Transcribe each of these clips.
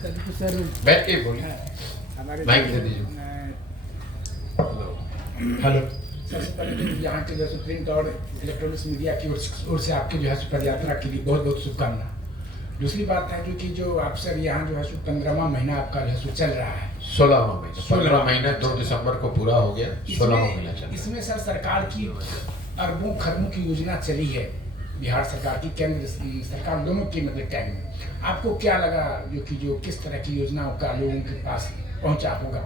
बैठ के बोलिए, हमारे माइक दे दीजिए। हेलो। सबसे पहले तो यहाँ के जो है प्रिंट और इलेक्ट्रॉनिक्स मीडिया की ओर से आपकी जो है पद यात्रा के लिए बहुत बहुत शुभकामना। दूसरी बात है कि जो आप सर यहाँ जो है 15वां महीना आपका जो है चल रहा है, 16वां महीना, 15 महीना 2 दिसंबर को पूरा हो गया, 16वां महीना चल रहा है। इसमें सर सरकार की अरबों खरबों की योजना चली है, बिहार सरकार की, केंद्र सरकार, दोनों की मतलब टाइम में आपको क्या लगा जो किस तरह की योजनाओं का लोगों के पास पहुंचा होगा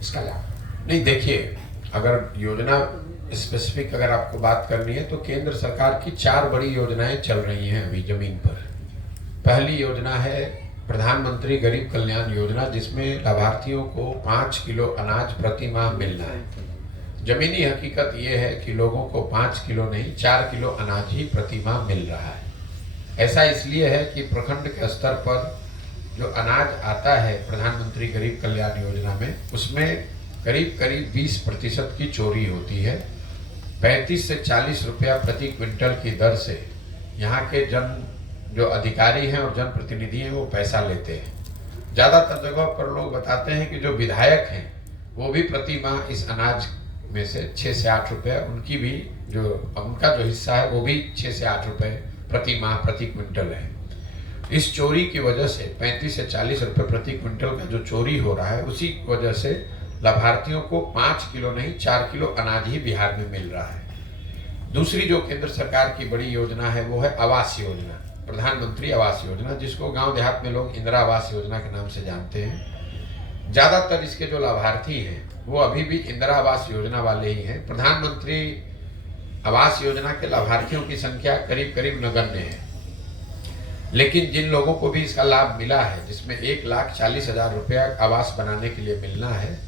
इसका लाभ? नहीं, देखिए, अगर योजना स्पेसिफिक अगर आपको बात करनी है तो केंद्र सरकार की 4 बड़ी योजनाएं चल रही हैं अभी जमीन पर। पहली योजना है प्रधानमंत्री गरीब कल्याण योजना, जिसमें लाभार्थियों को 5 किलो अनाज प्रति माह मिलना है। जमीनी हकीकत ये है कि लोगों को 5 किलो नहीं 4 किलो अनाज ही प्रति माह मिल रहा है। ऐसा इसलिए है कि प्रखंड के स्तर पर जो अनाज आता है प्रधानमंत्री गरीब कल्याण योजना में, उसमें करीब 20% की चोरी होती है। 35 से 40 रुपया प्रति क्विंटल की दर से यहाँ के जो अधिकारी हैं और जनप्रतिनिधि हैं वो पैसा लेते हैं। ज़्यादातर जगह पर लोग बताते हैं कि जो विधायक हैं वो भी प्रति माह इस अनाज में से 6 से 8 रुपये उनकी भी उनका जो हिस्सा है वो भी 6 से 8 रुपये प्रति माह प्रति क्विंटल है। इस चोरी की वजह से 35 से 40 रुपये प्रति क्विंटल का जो चोरी हो रहा है, उसी वजह से लाभार्थियों को 5 किलो नहीं 4 किलो अनाज ही बिहार में मिल रहा है। दूसरी जो केंद्र सरकार की बड़ी योजना है वो है आवास योजना, प्रधानमंत्री आवास योजना, जिसको गांव देहात में लोग इंदिरा आवास योजना के नाम से जानते हैं। ज़्यादातर इसके जो लाभार्थी हैं वो अभी भी इंदिरा आवास योजना वाले ही हैं। प्रधानमंत्री आवास योजना के लाभार्थियों की संख्या करीब नगण्य है, लेकिन जिन लोगों को भी इसका लाभ मिला है, जिसमें 1,40,000 रुपया आवास बनाने के लिए मिलना है,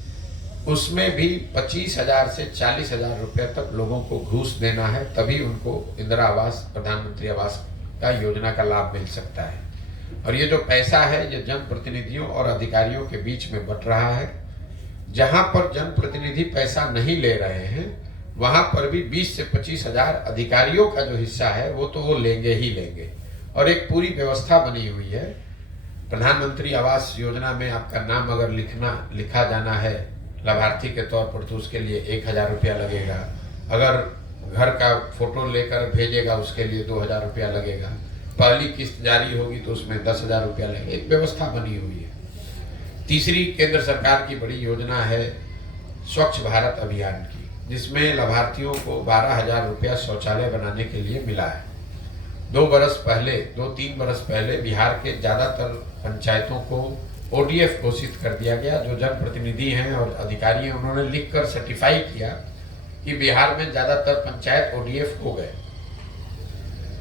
उसमें भी 25,000 से 40,000 रुपये तक लोगों को घूस देना है, तभी उनको इंदिरा आवास, प्रधानमंत्री आवास का योजना का लाभ मिल सकता है। और ये जो पैसा है ये जनप्रतिनिधियों और अधिकारियों के बीच में बंट रहा है। जहां पर जनप्रतिनिधि पैसा नहीं ले रहे हैं वहां पर भी 20 से 25,000 अधिकारियों का जो हिस्सा है वो तो वो लेंगे ही लेंगे। और एक पूरी व्यवस्था बनी हुई है। प्रधानमंत्री आवास योजना में आपका नाम अगर लिखा जाना है लाभार्थी के तौर पर तो उसके लिए 1,000 रुपया लगेगा। अगर घर का फोटो लेकर भेजेगा उसके लिए 2,000 रुपया लगेगा। पहली किस्त जारी होगी तो उसमें 10,000 रुपया लगेगा। एक व्यवस्था बनी हुई है। तीसरी केंद्र सरकार की बड़ी योजना है स्वच्छ भारत अभियान की, जिसमें लाभार्थियों को 12,000 रुपया शौचालय बनाने के लिए मिला है। 2-3 बरस पहले बिहार के ज़्यादातर पंचायतों को ODF घोषित कर दिया गया। जो जनप्रतिनिधि हैं और अधिकारी हैं उन्होंने लिखकर सर्टिफाई किया कि बिहार में ज़्यादातर पंचायत ODF हो गए।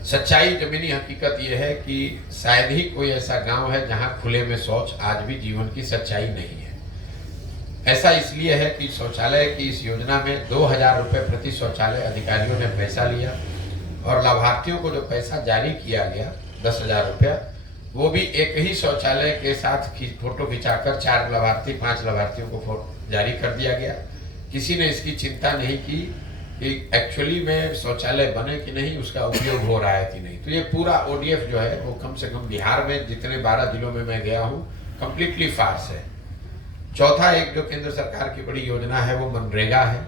सच्चाई जमीनी हकीकत यह है कि शायद ही कोई ऐसा गांव है जहां खुले में शौच आज भी जीवन की सच्चाई नहीं है। ऐसा इसलिए है कि शौचालय की इस योजना में 2,000 रुपये प्रति शौचालय अधिकारियों ने पैसा लिया और लाभार्थियों को जो पैसा जारी किया गया 10,000 रुपया, वो भी एक ही शौचालय के साथ फोटो खिंचाकर 4 लाभार्थी 5 लाभार्थियों को जारी कर दिया गया। किसी ने इसकी चिंता नहीं की कि एक्चुअली में शौचालय बने कि नहीं, उसका उपयोग हो रहा है कि नहीं। तो ये पूरा ODF जो है वो कम से कम बिहार में जितने 12 जिलों में मैं गया हूँ कम्प्लीटली फार्स है। चौथा एक जो केंद्र सरकार की बड़ी योजना है वो मनरेगा है।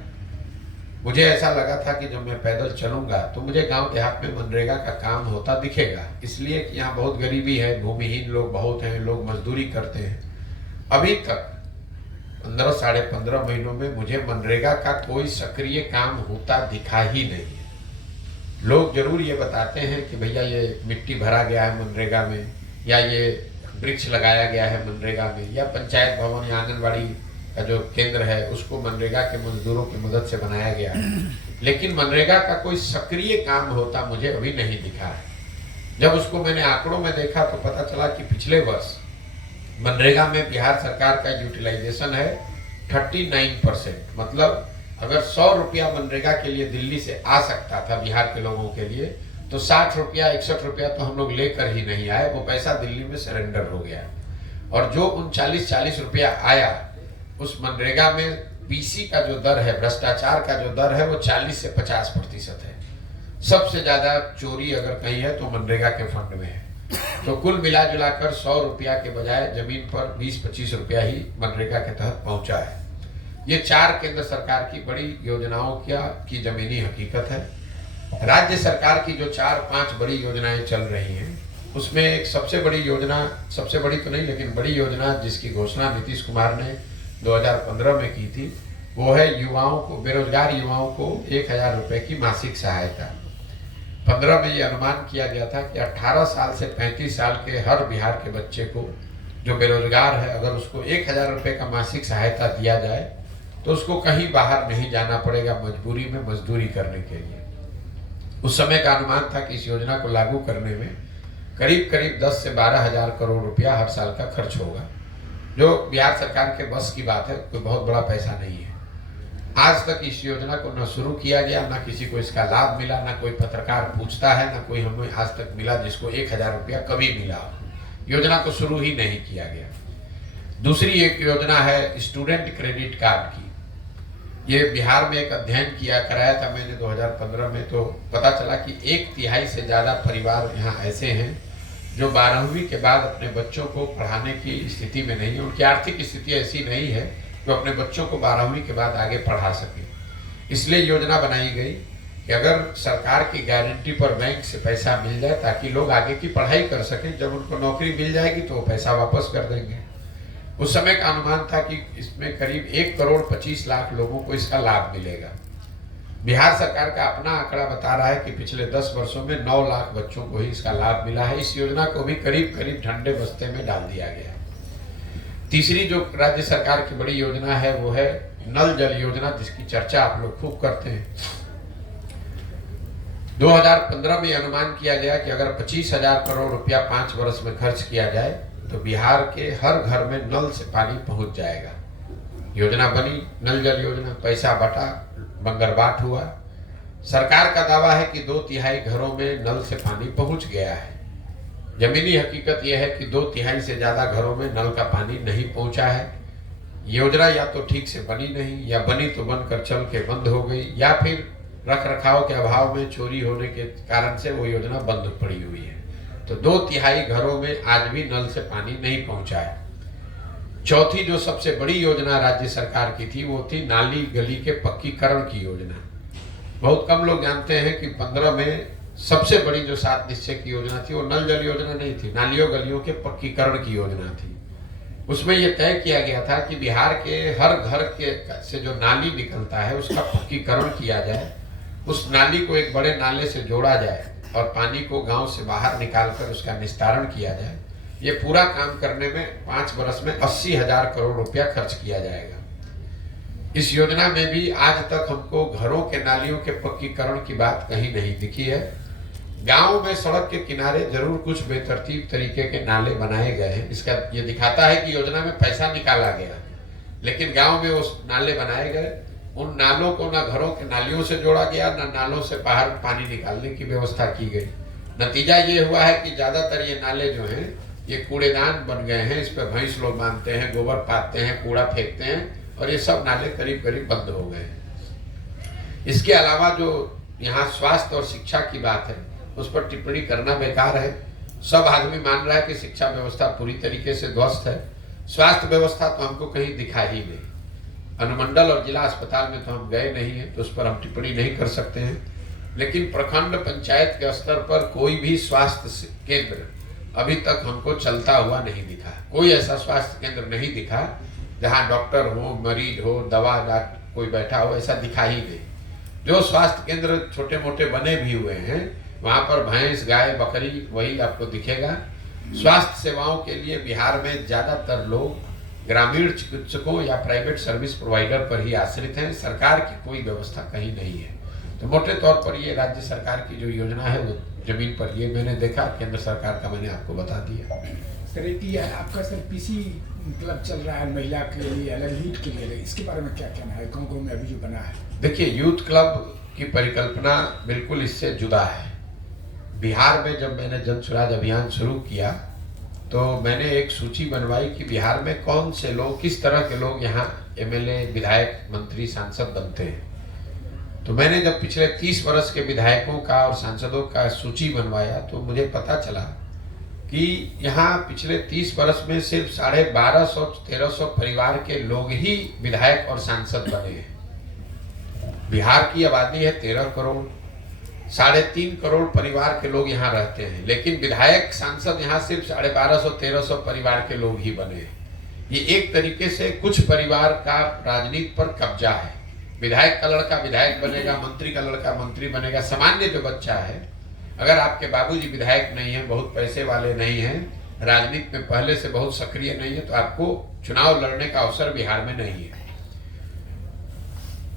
मुझे ऐसा लगा था कि जब मैं पैदल चलूंगा तो मुझे गांव देहात में मनरेगा का काम होता दिखेगा, इसलिए कि यहाँ बहुत गरीबी है, भूमिहीन लोग बहुत हैं, लोग मजदूरी करते हैं। अभी तक 15 साढ़े 15 महीनों में मुझे मनरेगा का कोई सक्रिय काम होता दिखा ही नहीं है। लोग जरूर ये बताते हैं कि भैया ये मिट्टी भरा गया है मनरेगा में, या ये वृक्ष लगाया गया है मनरेगा में, या पंचायत भवन या आंगनबाड़ी का जो केंद्र है उसको मनरेगा के मजदूरों की मदद से बनाया गया है, लेकिन मनरेगा का कोई सक्रिय काम होता मुझे अभी नहीं दिखा है। जब उसको मैंने आंकड़ों में देखा तो पता चला कि पिछले वर्ष मनरेगा में बिहार सरकार का यूटिलाइजेशन है 39%। मतलब अगर 100 रुपया मनरेगा के लिए दिल्ली से आ सकता था बिहार के लोगों के लिए, तो 60 रुपया 61 रुपया तो हम लोग लेकर ही नहीं आए, वो पैसा दिल्ली में सरेंडर हो गया। और जो 39-40 रुपया आया उस मनरेगा में PC का जो दर है, भ्रष्टाचार का जो दर है वो 40 से 50% है। सबसे ज्यादा चोरी अगर कहीं है तो मनरेगा के फंड में है। तो कुल मिला जुलाकर 100 रुपया के बजाय जमीन पर 20-25 रुपया ही मनरेगा के तहत पहुंचा है। ये 4 केंद्र सरकार की बड़ी योजनाओं की जमीनी हकीकत है। राज्य सरकार की जो 4-5 बड़ी योजनाएं चल रही हैं, उसमें एक सबसे बड़ी योजना, सबसे बड़ी तो नहीं लेकिन बड़ी योजना जिसकी घोषणा नीतीश कुमार ने 2015 में की थी, वो है युवाओं को, बेरोजगार युवाओं को 1000 रुपए की मासिक सहायता। 15 में ये अनुमान किया गया था कि 18 साल से 35 साल के हर बिहार के बच्चे को जो बेरोजगार है, अगर उसको 1000 रुपए का मासिक सहायता दिया जाए तो उसको कहीं बाहर नहीं जाना पड़ेगा मजबूरी में मजदूरी करने के लिए। उस समय का अनुमान था कि इस योजना को लागू करने में करीब करीब 10 से 12 हजार करोड़ रुपया हर साल का खर्च होगा, जो बिहार सरकार के बस की बात है, कोई बहुत बड़ा पैसा नहीं है। आज तक इस योजना को न शुरू किया गया, न किसी को इसका लाभ मिला, न कोई पत्रकार पूछता है, न कोई हमें आज तक मिला जिसको 1000 रुपया कभी मिला। योजना को शुरू ही नहीं किया गया। दूसरी एक योजना है स्टूडेंट क्रेडिट कार्ड की। ये बिहार में एक अध्ययन कराया था मैंने 2015 में, तो पता चला कि 1/3 से ज़्यादा परिवार यहाँ ऐसे हैं जो 12वीं के बाद अपने बच्चों को पढ़ाने की स्थिति में नहीं है। उनकी आर्थिक स्थिति ऐसी नहीं है जो अपने बच्चों को 12वीं के बाद आगे पढ़ा सके। इसलिए योजना बनाई गई कि अगर सरकार की गारंटी पर बैंक से पैसा मिल जाए ताकि लोग आगे की पढ़ाई कर सकें, जब उनको नौकरी मिल जाएगी तो वो पैसा वापस कर देंगे। उस समय का अनुमान था कि इसमें करीब 1,25,00,000 लोगों को इसका लाभ मिलेगा। बिहार सरकार का अपना आंकड़ा बता रहा है कि पिछले 10 वर्षों में 9 लाख बच्चों को ही इसका लाभ मिला है। इस योजना को भी करीब करीब ठंडे बस्ते में डाल दिया गया। तीसरी जो राज्य सरकार की बड़ी योजना है वो है नल जल योजना, जिसकी चर्चा आप लोग खूब करते हैं। 2015 में अनुमान किया गया कि अगर 25,000 करोड़ रुपया 5 वर्ष में खर्च किया जाए तो बिहार के हर घर में नल से पानी पहुंच जाएगा। योजना बनी, नल जल योजना, पैसा बटा, बंगरबाट हुआ। सरकार का दावा है कि 2/3 घरों में नल से पानी पहुंच गया है। जमीनी हकीकत यह है कि 2/3 से ज्यादा घरों में नल का पानी नहीं पहुंचा है। योजना या तो ठीक से बनी नहीं, या बनी तो बनकर चल के बंद हो गई, या फिर रख रखाव के अभाव में चोरी होने के कारण से वो योजना बंद पड़ी हुई है। तो 2/3 घरों में आज भी नल से पानी नहीं पहुंचा है। चौथी जो सबसे बड़ी योजना राज्य सरकार की थी वो थी नाली गली के पक्कीकरण की योजना। बहुत कम लोग जानते हैं कि 15 में सबसे बड़ी जो 7 निश्चय की योजना थी वो नल जल योजना नहीं थी, नालियों गलियों के पक्कीकरण की योजना थी। उसमें यह तय किया गया था कि बिहार के हर घर के से जो नाली निकलता है उसका पक्कीकरण किया जाए, उस नाली को एक बड़े नाले से जोड़ा जाए और पानी को गांव से बाहर निकालकर उसका निस्तारण किया जाए। ये पूरा काम करने में 5 वर्ष में 80,000 करोड़ रुपया खर्च किया जाएगा। इस योजना में भी आज तक हमको घरों के नालियों के पक्कीकरण की बात कहीं नहीं दिखी है। गांव में सड़क के किनारे जरूर कुछ बेतरतीब तरीके के नाले बनाए गए हैं, इसका ये दिखाता है कि योजना में पैसा निकाला गया, लेकिन गांव में वो नाले बनाए गए। उन नालों को ना घरों के नालियों से जोड़ा गया, ना नालों से बाहर पानी निकालने की व्यवस्था की गई। नतीजा ये हुआ है कि ज्यादातर ये नाले जो हैं ये कूड़ेदान बन गए हैं। इस पर भैंस लोग बांधते हैं, गोबर पाते हैं, कूड़ा फेंकते हैं, और ये सब नाले करीब करीब बंद हो गए हैं। इसके अलावा जो यहाँ स्वास्थ्य और शिक्षा की बात है उस पर टिप्पणी करना बेकार है। सब आदमी मान रहा है कि शिक्षा व्यवस्था पूरी तरीके से ध्वस्त है। स्वास्थ्य व्यवस्था तो हमको कहीं दिखा ही नहीं। अनुमंडल और जिला अस्पताल में तो हम गए नहीं हैं, तो उस पर हम टिप्पणी नहीं कर सकते हैं। लेकिन प्रखंड पंचायत के स्तर पर कोई भी स्वास्थ्य केंद्र अभी तक हमको चलता हुआ नहीं दिखा। कोई ऐसा स्वास्थ्य केंद्र नहीं दिखा जहां डॉक्टर हो, मरीज हो, दवा कोई बैठा हो, ऐसा दिखा ही नहीं। जो स्वास्थ्य केंद्र छोटे मोटे बने भी हुए हैं वहां पर भैंस, गाय, बकरी वही आपको दिखेगा। स्वास्थ्य सेवाओं के लिए बिहार में ज्यादातर लोग ग्रामीण चिकित्सकों या प्राइवेट सर्विस प्रोवाइडर पर ही आश्रित हैं। सरकार की कोई व्यवस्था कहीं नहीं है। तो मोटे तौर पर ये राज्य सरकार की जो योजना है वो जमीन पर ये मैंने देखा, केंद्र सरकार का मैंने आपको बता दिया। सर आपका सर पीसी क्लब चल रहा है महिला के लिए, अलग यूथ के लिए, इसके बारे में क्या कहना है? गाँव में अभी जो बना है, देखिए यूथ क्लब की परिकल्पना बिल्कुल इससे जुदा है। बिहार में जब मैंने जन स्वराज अभियान शुरू किया तो मैंने एक सूची बनवाई कि बिहार में कौन से लोग, किस तरह के लोग यहाँ एमएलए, विधायक, मंत्री, सांसद बनते हैं। तो मैंने जब पिछले 30 वर्ष के विधायकों का और सांसदों का सूची बनवाया तो मुझे पता चला कि यहाँ पिछले 30 वर्ष में सिर्फ 1250-1300 परिवार के लोग ही विधायक और सांसद बने हैं। बिहार की आबादी है 13 करोड़, 3.5 करोड़ परिवार के लोग यहाँ रहते हैं, लेकिन विधायक सांसद यहाँ सिर्फ 1250-1300 परिवार के लोग ही बने हैं। ये एक तरीके से कुछ परिवार का राजनीति पर कब्जा है। विधायक का लड़का विधायक बनेगा, मंत्री का लड़का मंत्री बनेगा। सामान्य जो बच्चा है, अगर आपके बाबूजी विधायक नहीं है, बहुत पैसे वाले नहीं हैं, राजनीति में पहले से बहुत सक्रिय नहीं है, तो आपको चुनाव लड़ने का अवसर बिहार में नहीं है।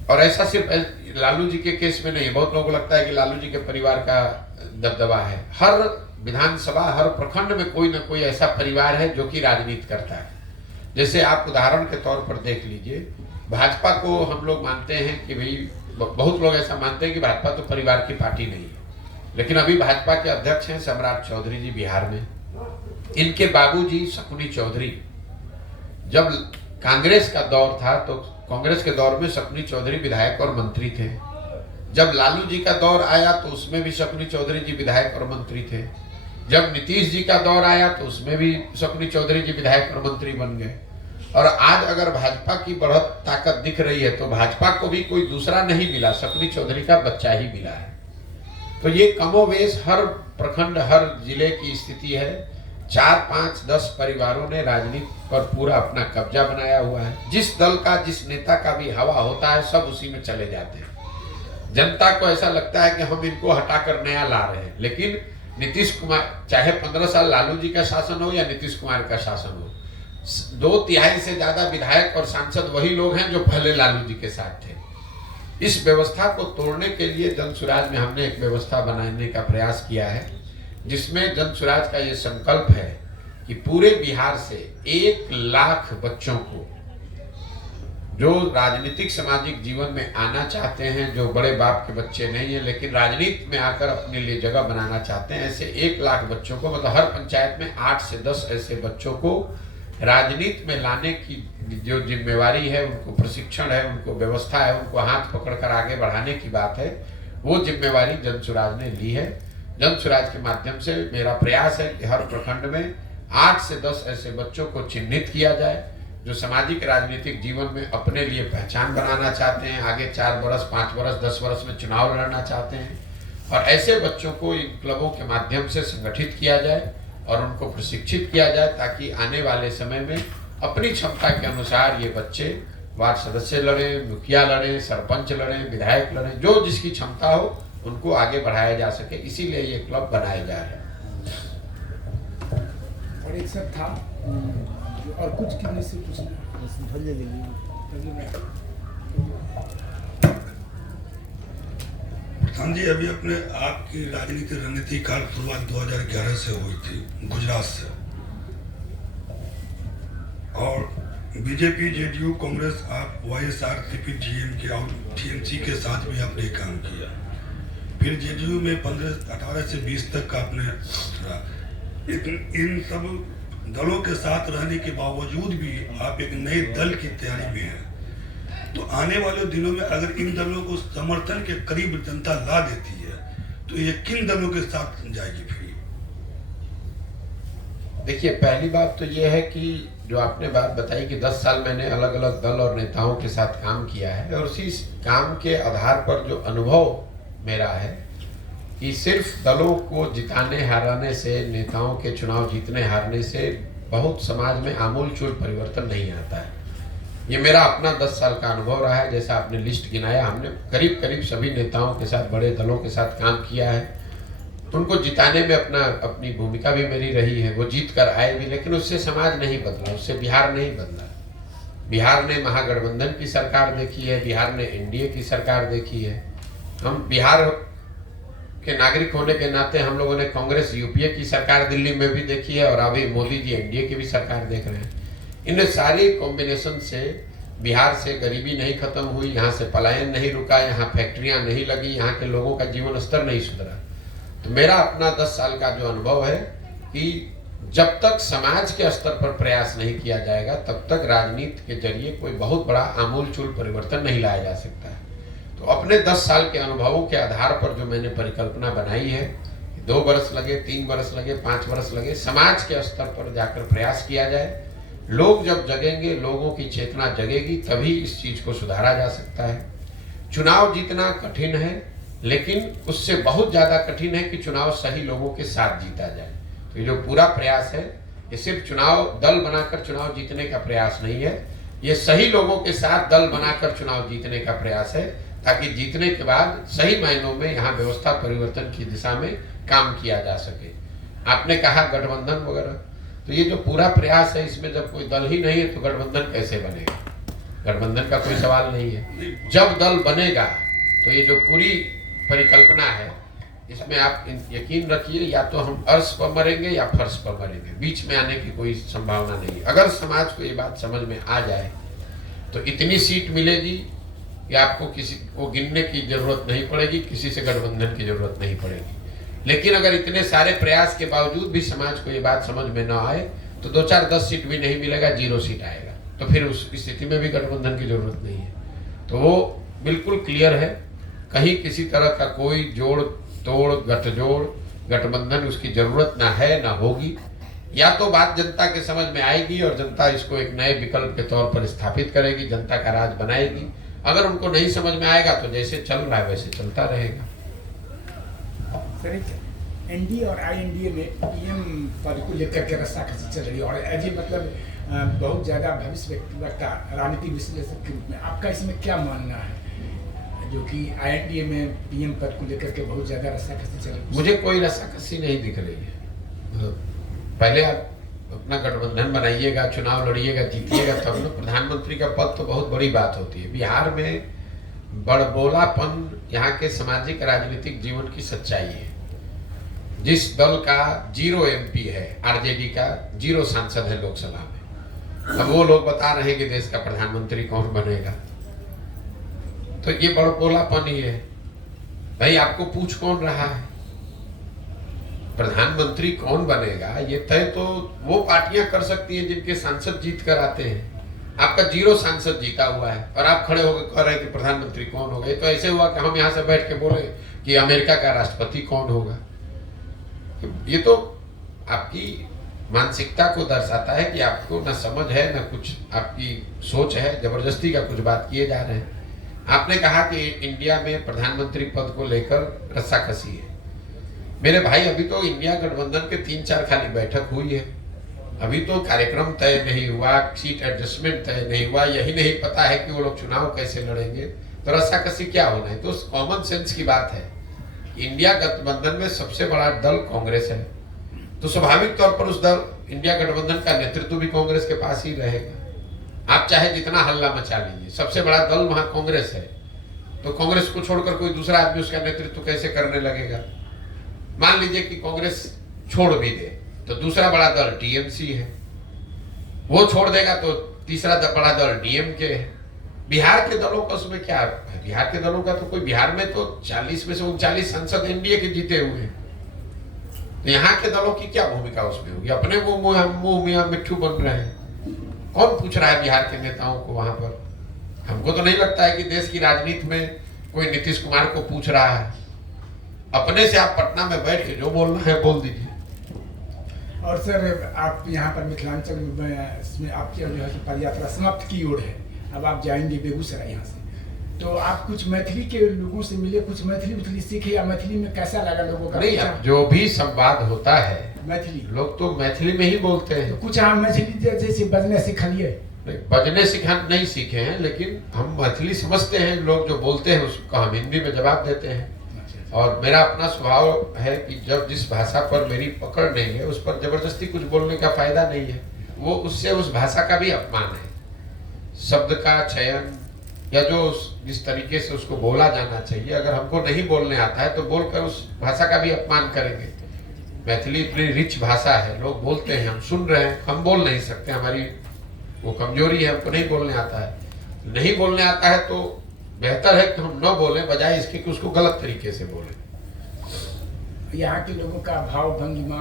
और ऐसा सिर्फ लालू जी के केस में नहीं है। बहुत लोगों को लगता है कि लालू जी के परिवार का दबदबा है। हर विधानसभा, हर प्रखंड में कोई ना कोई ऐसा परिवार है जो कि राजनीति करता है। जैसे आप उदाहरण के तौर पर देख लीजिए, भाजपा को हम लोग मानते हैं कि भाई, बहुत लोग ऐसा मानते हैं कि भाजपा तो परिवार की पार्टी नहीं है, लेकिन अभी भाजपा के अध्यक्ष हैं सम्राट चौधरी जी बिहार में। इनके बाबूजी शकुनी चौधरी, जब कांग्रेस का दौर था तो कांग्रेस के दौर में शकुनी चौधरी विधायक और मंत्री थे। जब लालू जी का दौर आया तो उसमें भी शकुनी चौधरी जी विधायक और मंत्री थे। जब नीतीश जी का दौर आया तो उसमें भी शकुनी चौधरी जी विधायक और मंत्री बन गए। और आज अगर भाजपा की बढ़त ताकत दिख रही है तो भाजपा को भी कोई दूसरा नहीं मिला, शकुनी चौधरी का बच्चा ही मिला है। तो ये कमोवेश हर प्रखंड, हर जिले की स्थिति है। 4, 5, 10 परिवारों ने राजनीति पर पूरा अपना कब्जा बनाया हुआ है। जिस दल का, जिस नेता का भी हवा होता है, सब उसी में चले जाते हैं। जनता को ऐसा लगता है कि हम इनको हटाकर नया ला रहे हैं, लेकिन नीतीश कुमार, चाहे 15 साल लालू जी का शासन हो या नीतीश कुमार का शासन हो, 2/3 से ज्यादा विधायक और सांसद वही लोग हैं जो पहले लालू जी के साथ थे। इस व्यवस्था को तोड़ने के लिए जन सुराज में हमने एक व्यवस्था बनाने का प्रयास किया है, जिसमें जन सुराज का ये संकल्प है कि पूरे बिहार से 1 लाख बच्चों को, जो राजनीतिक सामाजिक जीवन में आना चाहते हैं, जो बड़े बाप के बच्चे नहीं है लेकिन राजनीति में आकर अपने लिए जगह बनाना चाहते हैं, ऐसे 1 लाख बच्चों को, मतलब हर पंचायत में 8 से 10 ऐसे बच्चों को राजनीति में लाने की जो जिम्मेवारी है, उनको प्रशिक्षण है, उनको व्यवस्था है, उनको हाथ पकड़कर आगे बढ़ाने की बात है, वो जिम्मेवारी जन सुराज ने ली है। जन सुराज के माध्यम से मेरा प्रयास है कि हर प्रखंड में 8 से 10 ऐसे बच्चों को चिन्हित किया जाए जो सामाजिक राजनीतिक जीवन में अपने लिए पहचान बनाना चाहते हैं, आगे 4 वर्ष, 5 वर्ष, 10 वर्ष में चुनाव लड़ना चाहते हैं। और ऐसे बच्चों को इन क्लबों के माध्यम से संगठित किया जाए और उनको प्रशिक्षित किया जाए, ताकि आने वाले समय में अपनी क्षमता के अनुसार ये बच्चे वार्ड सदस्य लड़े, मुखिया लड़े, सरपंच लड़े, विधायक लड़े, जो जिसकी क्षमता हो उनको आगे बढ़ाया जा सके। इसीलिए ये क्लब बनाए जा रहे हैं। और एक सब था और कुछ किसी से पूछना। प्रधान जी, अभी अपने आपकी राजनीतिक रणनीति का शुरुआत 2011 से हुई थी गुजरात से, और बीजेपी, जेडीयू, कांग्रेस, आप YSRCP, DMK और TMC के साथ भी आपने काम किया। फिर जेडीयू में 18 से 20 तक का आपने रहा। इन सब दलों के साथ रहने के बावजूद भी आप एक नए दल की तैयारी में हैं। तो आने वाले दिनों में अगर इन दलों को समर्थन के करीब जनता ला देती है तो ये किन दलों के साथ जाएगी फिर? देखिए, पहली बात तो ये है कि जो आपने बात बताई कि 10 साल मैंने अलग अलग दल और नेताओं के साथ काम किया है, और उसी काम के आधार पर जो अनुभव मेरा है कि सिर्फ दलों को जिताने हाराने से, नेताओं के चुनाव जीतने हारने से बहुत समाज में आमूल चूल परिवर्तन नहीं आता है। ये मेरा अपना 10 साल का अनुभव रहा है। जैसा आपने लिस्ट गिनाया, हमने करीब करीब सभी नेताओं के साथ, बड़े दलों के साथ काम किया है। उनको जिताने में अपनी भूमिका भी मेरी रही है। वो जीत कर आए भी, लेकिन उससे समाज नहीं बदला, उससे बिहार नहीं बदला। बिहार ने महागठबंधन की सरकार देखी है, बिहार ने NDA की सरकार देखी है। हम बिहार के नागरिक होने के नाते हम लोगों ने कांग्रेस UPA की सरकार दिल्ली में भी देखी है, और अभी मोदी जी NDA की भी सरकार देख रहे हैं। इन सारी कॉम्बिनेशन से बिहार से गरीबी नहीं खत्म हुई, यहाँ से पलायन नहीं रुका, यहाँ फैक्ट्रियाँ नहीं लगी, यहाँ के लोगों का जीवन स्तर नहीं सुधरा। तो मेरा अपना 10 साल का जो अनुभव है कि जब तक समाज के स्तर पर प्रयास नहीं किया जाएगा, तब तक राजनीति के जरिए कोई बहुत बड़ा आमूल-चूल परिवर्तन नहीं लाया जा सकता है। तो अपने 10 साल के अनुभवों के आधार पर जो मैंने परिकल्पना बनाई है, 2 बरस लगे, 3 बरस लगे, 5 बरस लगे, समाज के स्तर पर जाकर प्रयास किया जाए। लोग जब जगेंगे, लोगों की चेतना जगेगी, तभी इस चीज को सुधारा जा सकता है। चुनाव जीतना कठिन है, लेकिन उससे बहुत ज्यादा कठिन है कि चुनाव सही लोगों के साथ जीता जाए। तो ये जो पूरा प्रयास है, ये सिर्फ चुनाव दल बनाकर चुनाव जीतने का प्रयास नहीं है, ये सही लोगों के साथ दल बनाकर चुनाव जीतने का प्रयास है, ताकि जीतने के बाद सही मायनों में यहाँ व्यवस्था परिवर्तन की दिशा में काम किया जा सके। आपने कहा गठबंधन वगैरह, तो ये जो पूरा प्रयास है, इसमें जब कोई दल ही नहीं है तो गठबंधन कैसे बनेगा? गठबंधन का कोई सवाल नहीं है। जब दल बनेगा तो ये जो पूरी परिकल्पना है, इसमें आप यकीन रखिए, या तो हम अर्श पर मरेंगे या फर्श पर मरेंगे, बीच में आने की कोई संभावना नहीं। अगर समाज को ये बात समझ में आ जाए तो इतनी सीट मिलेगी कि आपको किसी को गिनने की जरूरत नहीं पड़ेगी, किसी से गठबंधन की जरूरत नहीं पड़ेगी। लेकिन अगर इतने सारे प्रयास के बावजूद भी समाज को ये बात समझ में न आए तो 2-4-10 सीट भी नहीं मिलेगा, 0 सीट आएगा, तो फिर उस स्थिति में भी गठबंधन की जरूरत नहीं है। तो वो बिल्कुल क्लियर है, कहीं किसी तरह का कोई जोड़ तोड़ गठजोड़ गठबंधन उसकी जरूरत ना है ना होगी। या तो बात जनता के समझ में आएगी और जनता इसको एक नए विकल्प के तौर पर स्थापित करेगी, जनता का राज बनाएगी। अगर उनको नहीं समझ में आएगा तो जैसे चल रहा है वैसे चलता रहेगा। सर, एनडीए और आईएनडीए में पीएम पद को लेकर के रस्साकसी चल रही है, और एज ए मतलब बहुत ज्यादा भविष्य वक्ता, राजनीतिक विश्लेषक के रूप में आपका इसमें क्या मानना है, जो कि आईएनडीए में पीएम पद को लेकर के बहुत ज्यादा रस्साकसी चल रही है? मुझे कोई रस्साकसी नहीं दिख रही है। पहले आप अपना गठबंधन बनाइएगा, चुनाव लड़िएगा, जीतिएगा, तब ना। प्रधानमंत्री का पद तो बहुत बड़ी बात होती है। बिहार में बड़बोलापन यहाँ के सामाजिक राजनीतिक जीवन की सच्चाई है। जिस दल का 0 एमपी है, आरजेडी का 0 सांसद है लोकसभा में, अब वो लोग बता रहे हैं कि देश का प्रधानमंत्री कौन बनेगा, तो ये बड़बोलापन ही है। भाई आपको पूछ कौन रहा है? प्रधानमंत्री कौन बनेगा ये तय तो वो पार्टियां कर सकती हैं जिनके सांसद जीत कर आते हैं। आपका 0 सांसद जीता हुआ है और आप खड़े होकर कह रहे हैं कि प्रधानमंत्री कौन होगा। ये तो ऐसे हुआ कि हम यहाँ से बैठ के बोले कि अमेरिका का राष्ट्रपति कौन होगा। ये तो आपकी मानसिकता को दर्शाता है कि आपको न समझ है न कुछ आपकी सोच है, जबरदस्ती का कुछ बात किए जा रहे हैं। आपने कहा कि इंडिया में प्रधानमंत्री पद को लेकर रस्साकसी है। मेरे भाई, अभी तो इंडिया गठबंधन के 3-4 खाली बैठक हुई है, अभी तो कार्यक्रम तय नहीं हुआ, सीट एडजस्टमेंट तय नहीं हुआ, यही नहीं पता है कि वो लोग चुनाव कैसे लड़ेंगे, तो रस्साकसी क्या होना है? तो कॉमन सेंस की बात है। इंडिया गठबंधन में सबसे बड़ा दल कांग्रेस है, तो स्वाभाविक तौर पर उस दल इंडिया गठबंधन का नेतृत्व भी कांग्रेस के पास ही रहेगा। आप चाहे जितना हल्ला मचा लीजिए, सबसे बड़ा दल वहां कांग्रेस है, तो कांग्रेस को छोड़कर कोई दूसरा आदमी उसका नेतृत्व कैसे करने लगेगा? मान लीजिए कि कांग्रेस छोड़ भी दे तो दूसरा बड़ा दल टीएमसी है, वो छोड़ देगा तो तीसरा बड़ा दल डीएमके है। बिहार के दलों का उसमें क्या है? बिहार के दलों का तो कोई, बिहार में तो 40 में से 39 सांसद एनडीए के जीते हुए हैं, तो यहाँ के दलों की क्या भूमिका उसमें होगी? अपने वो मुंह मियां मिट्ठू बन रहे हैं। कौन पूछ रहा है बिहार के नेताओं को वहां पर? हमको तो नहीं लगता है कि देश की राजनीति में कोई नीतीश कुमार को पूछ रहा है। अपने से आप पटना में बैठ के जो बोलना है बोल दीजिए। और सर, आप यहाँ पर मिथिलांचल में आपकी जो है पद यात्रा समाप्त की ओर है, अब आप जाएंगे बेगूसराय यहाँ से, तो आप कुछ मैथिली के लोगों से मिले, कुछ मैथिली सीखे, या मैथिली में कैसा लगा लोगों का? नहीं, जो भी संवाद होता है मैथिली, लोग तो मैथिली में ही बोलते हैं। तो कुछ हम मैथिली जैसे बजने सिखा लिए? बजने सिखा नहीं सीखे हैं, लेकिन हम मैथिली समझते हैं। लोग जो बोलते हैं उसको हम हिंदी में जवाब देते हैं। और मेरा अपना स्वभाव है कि जब जिस भाषा पर मेरी पकड़ नहीं है उस पर जबरदस्ती कुछ बोलने का फायदा नहीं है। वो उससे उस भाषा का भी अपमान है। शब्द का चयन या जो जिस तरीके से उसको बोला जाना चाहिए, अगर हमको नहीं बोलने आता है तो बोलकर उस भाषा का भी अपमान करेंगे। मैथिली इतनी रिच भाषा है, लोग बोलते हैं, हम सुन रहे हैं, हम बोल नहीं सकते, हमारी वो कमजोरी है, हमको नहीं बोलने आता है। नहीं बोलने आता है तो बेहतर है कि हम न बोलें, बजाय इसके कि उसको गलत तरीके से बोलें। यहाँ के लोगों का भाव भंगिमा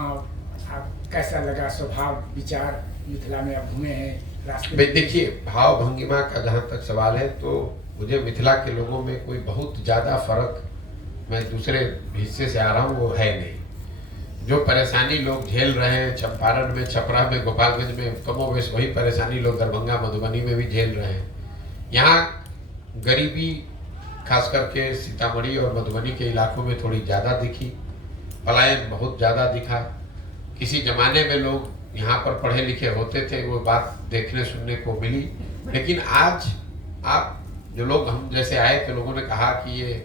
आप कैसा लगा? स्वभाव विचार मिथिला में आप घूमे हैं रास्ते में? देखिए, भाव भंगिमा का जहाँ तक सवाल है तो मुझे मिथिला के लोगों में कोई बहुत ज़्यादा फर्क मैं दूसरे हिस्से से आ रहा हूँ वो है नहीं। जो परेशानी लोग झेल रहे हैं चंपारण में, छपरा में, गोपालगंज में, कमोवेश वही परेशानी लोग दरभंगा, मधुबनी में भी झेल रहे हैं। यहाँ गरीबी खास करके सीतामढ़ी और मधुबनी के इलाकों में थोड़ी ज़्यादा दिखी, पलायन बहुत ज़्यादा दिखा। किसी ज़माने में लोग यहाँ पर पढ़े लिखे होते थे, वो बात देखने सुनने को मिली। लेकिन आज आप जो लोग हम जैसे आए थे, लोगों ने कहा कि ये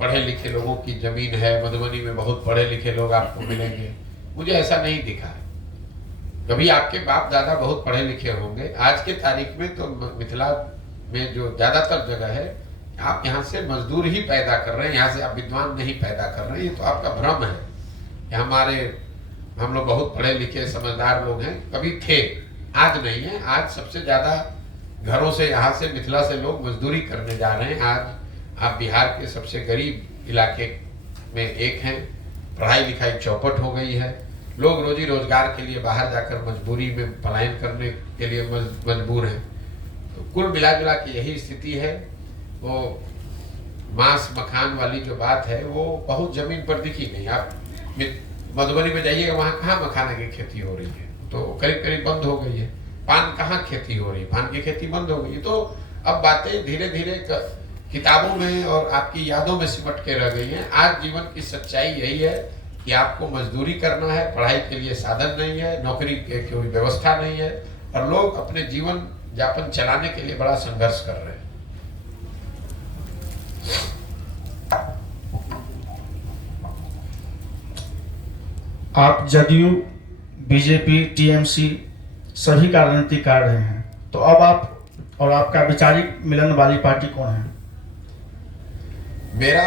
पढ़े लिखे लोगों की ज़मीन है, मधुबनी में बहुत पढ़े लिखे लोग आपको मिलेंगे। मुझे ऐसा नहीं दिखा। कभी आपके बाप दादा बहुत पढ़े लिखे होंगे, आज के तारीख में तो मिथिला में जो ज़्यादातर जगह है, आप यहाँ से मजदूर ही पैदा कर रहे हैं, यहाँ से आप विद्वान नहीं पैदा कर रहे हैं। ये तो आपका भ्रम है। हम लोग बहुत पढ़े लिखे समझदार लोग हैं, कभी थे, आज नहीं है। आज सबसे ज़्यादा घरों से, यहाँ से, मिथिला से लोग मजदूरी करने जा रहे हैं। आज आप बिहार के सबसे गरीब इलाके में एक हैं, पढ़ाई लिखाई चौपट हो गई है, लोग रोजी रोजगार के लिए बाहर जाकर मजबूरी में पलायन करने के लिए मजबूर हैं। तो कुल मिला जुला के यही स्थिति है। वो मांस मखान वाली जो बात है वो बहुत जमीन पर दिखी नहीं। आप मधुबनी में जाइएगा, वहाँ कहाँ मखाना की खेती हो रही है, तो करीब करीब बंद हो गई है। पान कहाँ खेती हो रही है, पान की खेती बंद हो गई है। तो अब बातें धीरे धीरे किताबों में और आपकी यादों में सिमट के रह गई हैं। आज जीवन की सच्चाई यही है कि आपको मजदूरी करना है, पढ़ाई के लिए साधन नहीं है, नौकरी की कोई व्यवस्था नहीं है, और लोग अपने जीवन यापन चलाने के लिए बड़ा संघर्ष कर रहे हैं। आप जदयू, बीजेपी, टीएमसी सभी का राजनीतिक कर रहे हैं, तो अब आप और आपका वैचारिक मिलन वाली पार्टी कौन है? मेरा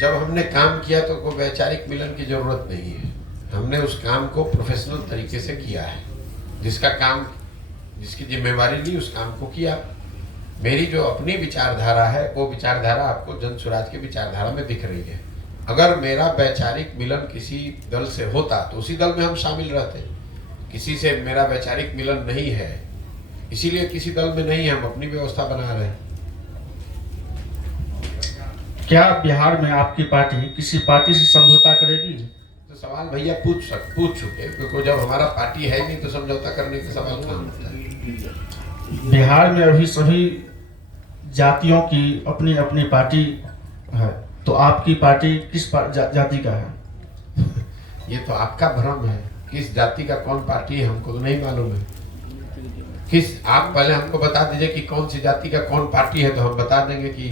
जब हमने काम किया तो कोई वैचारिक मिलन की जरूरत नहीं है। हमने उस काम को प्रोफेशनल तरीके से किया है। जिसका काम, जिसकी जिम्मेवारी ली, उस काम को किया। मेरी जो अपनी विचारधारा है वो विचारधारा आपको जन स्वराज की विचारधारा में दिख रही है। अगर मेरा वैचारिक मिलन किसी दल से होता तो उसी दल में हम शामिल रहते। किसी से मेरा वैचारिक मिलन नहीं है, इसीलिए किसी दल में नहीं है, हम अपनी व्यवस्था बना रहे हैं। क्या बिहार में आपकी पार्टी किसी पार्टी से समझौता करेगी? तो सवाल भैया पूछ चुके, क्योंकि जब हमारा पार्टी है नहीं तो समझौता करने का सवाल कहाँ होता है। बिहार में अभी सभी जातियों की अपनी अपनी पार्टी है, तो आपकी पार्टी किस जाति का है? ये तो आपका भ्रम है। किस जाति का कौन पार्टी है हमको तो नहीं मालूम है। आप पहले हमको बता दीजिए कि कौन सी जाति का कौन पार्टी है, तो हम बता देंगे कि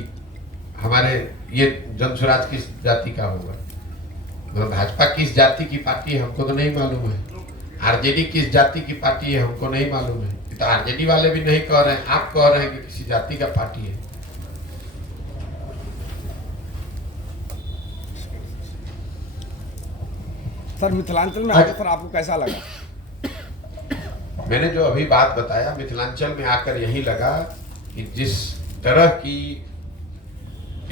हमारे ये जन स्वराज किस जाति का होगा। मतलब भाजपा किस जाति की पार्टी है हमको तो नहीं मालूम है। आरजेडी किस जाति की पार्टी है हमको नहीं मालूम है। तो आरजेडी वाले भी नहीं कह रहे हैं, आप कह रहे हैं कि किसी जाति का पार्टी है। सर मिथिलांचल में आकर सर आपको कैसा लगा? मैंने जो अभी बात बताया, मिथिलांचल में आकर यही लगा कि जिस तरह की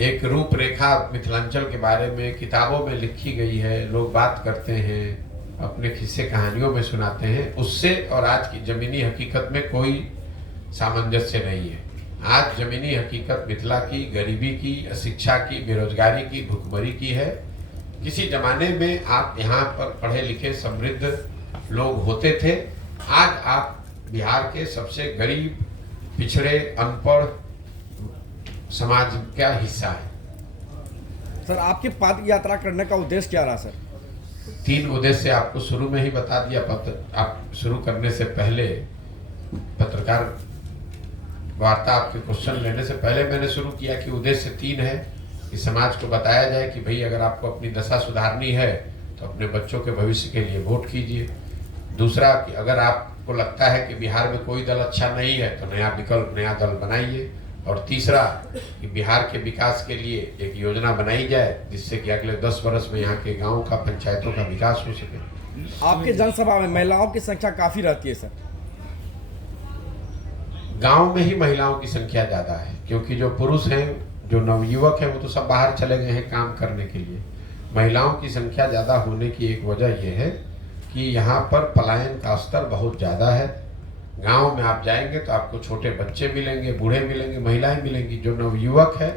एक रूपरेखा मिथिलांचल के बारे में किताबों में लिखी गई है, लोग बात करते हैं, अपने किस्से कहानियों में सुनाते हैं, उससे और आज की जमीनी हकीकत में कोई सामंजस्य नहीं है। आज जमीनी हकीकत मिथिला की गरीबी की, अशिक्षा की, बेरोजगारी की, भुखमरी की है। किसी जमाने में आप यहाँ पर पढ़े लिखे समृद्ध लोग होते थे, आज आप बिहार के सबसे गरीब, पिछड़े, अनपढ़ समाज का हिस्सा है। सर आपकी पद यात्रा करने का उद्देश्य क्या रहा? सर 3 उद्देश्य आपको शुरू में ही बता दिया। आप शुरू करने से पहले, पत्रकार वार्ता आपके क्वेश्चन लेने से पहले मैंने शुरू किया कि उद्देश्य 3 है कि समाज को बताया जाए कि भाई अगर आपको अपनी दशा सुधारनी है तो अपने बच्चों के भविष्य के लिए वोट कीजिए। दूसरा कि अगर आपको लगता है कि बिहार में कोई दल अच्छा नहीं है तो नया विकल्प, नया दल बनाइए। और तीसरा कि बिहार के विकास के लिए एक योजना बनाई जाए जिससे कि अगले 10 वर्ष में यहाँ के गाँव का, पंचायतों का विकास हो सके। आपके जनसभा में महिलाओं की संख्या काफी रहती है सर। गांव में ही महिलाओं की संख्या ज़्यादा है, क्योंकि जो पुरुष हैं, जो नवयुवक हैं, वो तो सब बाहर चले गए हैं काम करने के लिए। महिलाओं की संख्या ज़्यादा होने की एक वजह यह है कि यहाँ पर पलायन का स्तर बहुत ज़्यादा है। गांव में आप जाएंगे तो आपको छोटे बच्चे मिलेंगे, बूढ़े मिलेंगे, महिलाएं मिलेंगी। जो नवयुवक है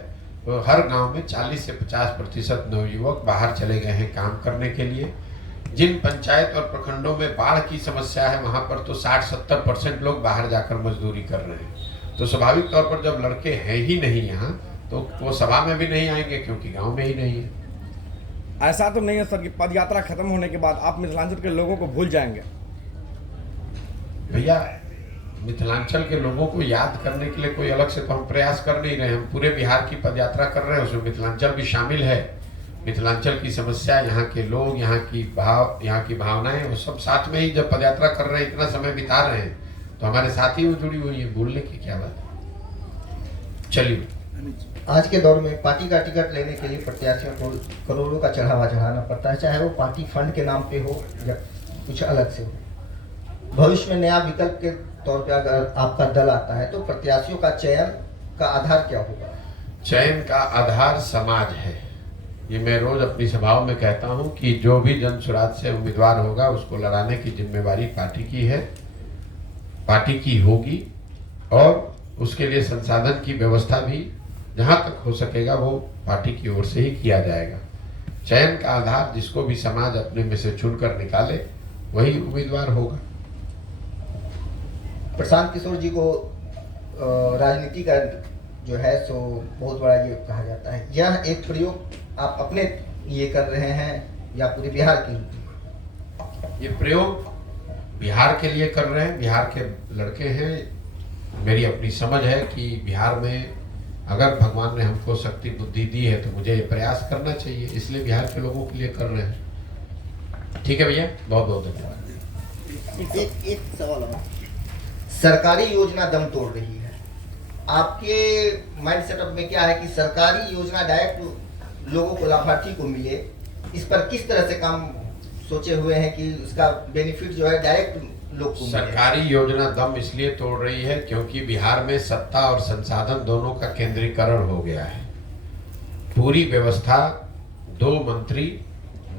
तो हर गांव में 40 से 50% नवयुवक बाहर चले गए हैं काम करने के लिए। जिन पंचायत और प्रखंडों में बाढ़ की समस्या है वहां पर तो 60-70% लोग बाहर जाकर मजदूरी कर रहे हैं। तो स्वाभाविक तौर पर जब लड़के हैं ही नहीं यहाँ तो वो सभा में भी नहीं आएंगे क्योंकि गांव में ही नहीं है। ऐसा तो नहीं है सर कि पद यात्रा खत्म होने के बाद आप मिथिलांचल के लोगों को भूल जाएंगे? भैया मिथिलांचल के लोगों को याद करने के लिए कोई अलग से तो हम प्रयास कर नहीं रहे हैं। हम पूरे बिहार की पदयात्रा कर रहे हैं, उसमें मिथिलांचल भी शामिल है। मिथिलांचल की समस्या, यहाँ के लोग, यहाँ की भावनाएं, वो सब साथ में ही जब पदयात्रा कर रहे हैं, इतना समय बिता रहे हैं तो हमारे साथ ही वो जुड़ी हुई है, भूलने की क्या बात है। चलिए, आज के दौर में पार्टी का टिकट लेने के लिए प्रत्याशियों को करोड़ों का चढ़ावा चढ़ाना पड़ता है, चाहे वो पार्टी फंड के नाम पे हो या कुछ अलग से हो। भविष्य में नया विकल्प के तौर पे अगर आपका दल आता है तो प्रत्याशियों का चयन का आधार क्या होगा? चयन का आधार समाज है। ये मैं रोज अपनी सभाओं में कहता हूँ कि जो भी जन सुराज से उम्मीदवार होगा उसको लड़ाने की जिम्मेवारी पार्टी की है, पार्टी की होगी, और उसके लिए संसाधन की व्यवस्था भी जहां तक हो सकेगा वो पार्टी की ओर से ही किया जाएगा। चयन का आधार जिसको भी समाज अपने में से चुनकर निकाले वही उम्मीदवार होगा। प्रशांत किशोर जी को राजनीति का जो है सो बहुत बड़ा ये कहा जाता है, यह एक प्रयोग आप अपने ये कर रहे हैं या पूरे बिहार के लिए? ये प्रयोग बिहार के लिए कर रहे हैं, बिहार के लड़के हैं। मेरी अपनी समझ है कि बिहार में अगर भगवान ने हमको शक्ति बुद्धि दी है तो मुझे ये प्रयास करना चाहिए, इसलिए बिहार के लोगों के लिए कर रहे हैं। ठीक है भैया, बहुत बहुत धन्यवाद। एक सवाल और, सरकारी योजना दम तोड़ रही है, आपके माइंड सेटअप में क्या है कि सरकारी योजना डायरेक्ट लोगों को, लाभार्थी को मिले, इस पर किस तरह से काम सोचे हुए हैं कि उसका बेनिफिट जो है डायरेक्ट लोग को मिले? सरकारी योजना दम इसलिए तोड़ रही है क्योंकि बिहार में सत्ता और संसाधन दोनों का केंद्रीकरण हो गया है। पूरी व्यवस्था 2 मंत्री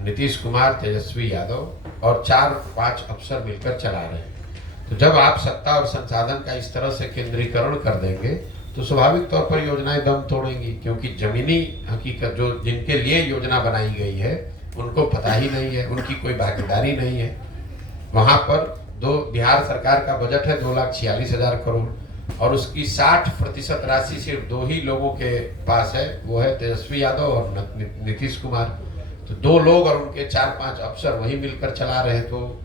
नीतीश कुमार, तेजस्वी यादव और 4-5 अफसर मिलकर चला रहे हैं। तो जब आप सत्ता और संसाधन का इस तरह से केंद्रीकरण कर देंगे तो स्वाभाविक तौर पर योजनाएं दम तोड़ेंगी, क्योंकि जमीनी हकीकत जो जिनके लिए योजना बनाई गई है उनको पता ही नहीं है, उनकी कोई भागीदारी नहीं है। वहां पर बिहार सरकार का बजट है 2,46,000 करोड़ और उसकी 60% राशि सिर्फ 2 ही लोगों के पास है, वो है तेजस्वी यादव और नीतीश कुमार। तो 2 लोग और उनके 4-5 अफसर वही मिलकर चला रहे हैं। तो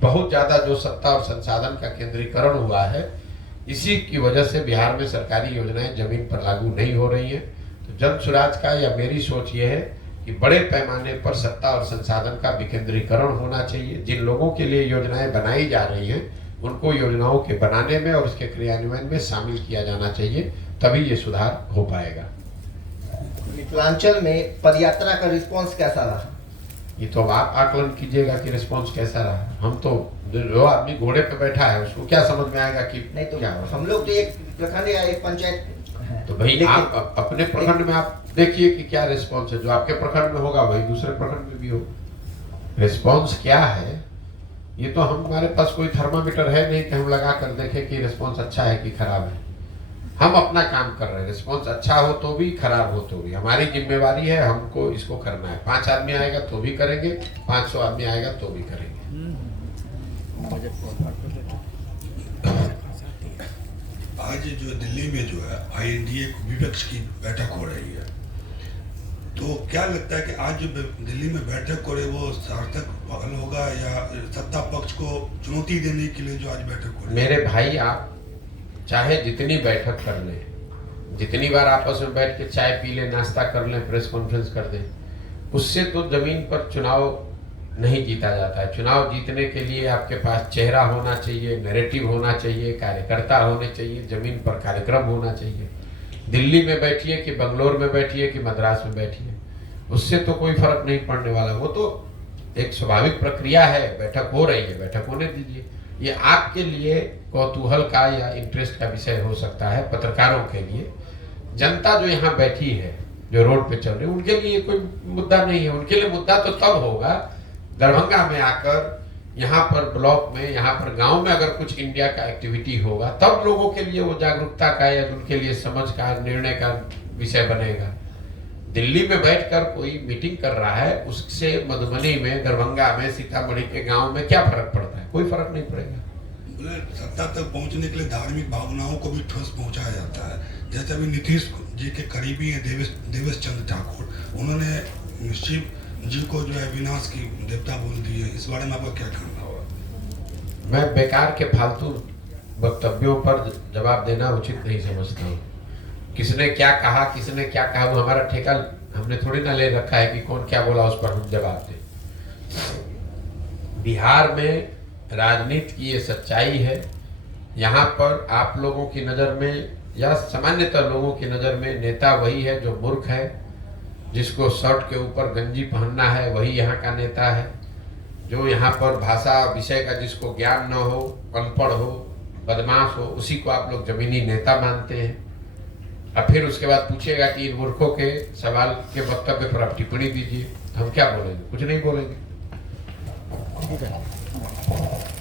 बहुत ज्यादा जो सत्ता और संसाधन का केंद्रीकरण हुआ है, इसी की वजह से बिहार में सरकारी योजनाएं जमीन पर लागू नहीं हो रही हैं। तो जन सुराज का या मेरी सोच ये है कि बड़े पैमाने पर सत्ता और संसाधन का विकेंद्रीकरण होना चाहिए। जिन लोगों के लिए योजनाएं बनाई जा रही हैं उनको योजनाओं के बनाने में और उसके क्रियान्वयन में शामिल किया जाना चाहिए, तभी ये सुधार हो पाएगा। मिथिलांचल में पदयात्रा का रिस्पांस कैसा रहा? ये तो आप आकलन कीजिएगा कि रिस्पांस कैसा रहा। हम तो जो आदमी घोड़े पे बैठा है उसको क्या समझ में आएगा कि नहीं तो क्या हम लोग तो एक प्रखंड या एक पंचायत है। तो भाई आप अपने प्रखंड में आप देखिए कि क्या रिस्पांस है। जो आपके प्रखंड में होगा वही दूसरे प्रखंड में भी हो। रिस्पांस क्या है ये तो हमारे पास कोई थर्मामीटर है नहीं कि हम लगा कर देखें कि रिस्पांस अच्छा है कि खराब है। हम अपना काम कर रहे हैं, रिस्पांस अच्छा हो तो भी, खराब हो तो भी। हमारी जिम्मेवारी है, हमको इसको करना है। 5 आदमी आएगा तो भी करेंगे, 500 आदमी आएगा तो भी करेंगे। आज जो दिल्ली में जो है INDA विपक्ष की बैठक हो रही है, तो क्या लगता है कि आज जो दिल्ली में बैठक हो रही है वो सार्थक पहल होगा या सत्ता पक्ष को चुनौती देने के लिए जो आज बैठक हो रही है? मेरे भाई, आप चाहे जितनी बैठक कर लें, जितनी बार आपस में बैठ के चाय पी लें, नाश्ता कर लें, प्रेस कॉन्फ्रेंस कर दें, उससे तो जमीन पर चुनाव नहीं जीता जाता है। चुनाव जीतने के लिए आपके पास चेहरा होना चाहिए, नैरेटिव होना चाहिए, कार्यकर्ता होने चाहिए, जमीन पर कार्यक्रम होना चाहिए। दिल्ली में बैठिए कि बंगलोर में बैठिए कि मद्रास में बैठिए, उससे तो कोई फर्क नहीं पड़ने वाला। वो तो एक स्वाभाविक प्रक्रिया है, बैठक हो रही है, बैठक होने दीजिए। ये आपके लिए कौतूहल का या इंटरेस्ट का विषय हो सकता है, पत्रकारों के लिए। जनता जो यहाँ बैठी है, जो रोड पे चल रही है, उनके लिए कोई मुद्दा नहीं है। उनके लिए मुद्दा तो तब होगा दरभंगा में आकर, यहाँ पर ब्लॉक में, यहाँ पर गांव में अगर कुछ इंडिया का एक्टिविटी होगा, तब लोगों के लिए वो जागरूकता का या उनके लिए समझ का, निर्णय का विषय बनेगा। दिल्ली में बैठकर कोई मीटिंग कर रहा है, उससे मधुबनी में, दरभंगा में, सीतामढ़ी के गांव में क्या फर्क पड़ता है? कोई फर्क नहीं पड़ेगा। बोले सत्ता तक पहुंचने के लिए धार्मिक भावनाओं को भी ठोस पहुंचाया जाता है। जैसे अभी नीतीश जी के करीबी हैं देवेश चंद्र ठाकुर, उन्होंने शिव जी को जो है विनाश की देवता बोल दिए। इस बारे में आपका क्या कहना होगा? मैं बेकार के फालतू वक्तव्यों पर जवाब देना उचित नहीं समझता हूँ। किसने क्या कहा, किसने क्या कहा, वो हमारा ठेका हमने थोड़ी ना ले रखा है कि कौन क्या बोला उस पर हम जवाब दें। बिहार में राजनीति की ये सच्चाई है। यहाँ पर आप लोगों की नज़र में या सामान्यतः लोगों की नज़र में नेता वही है जो मूर्ख है, जिसको शर्ट के ऊपर गंजी पहनना है, वही यहाँ का नेता है। जो यहाँ पर भाषा विषय का जिसको ज्ञान न हो, अनपढ़ हो, बदमाश हो, उसी को आप लोग जमीनी नेता मानते हैं। अब फिर उसके बाद पूछेगा कि इन मूर्खों के सवाल के वक्तव्य पर आप टिप्पणी दीजिए। हम क्या बोलेंगे? कुछ नहीं बोलेंगे।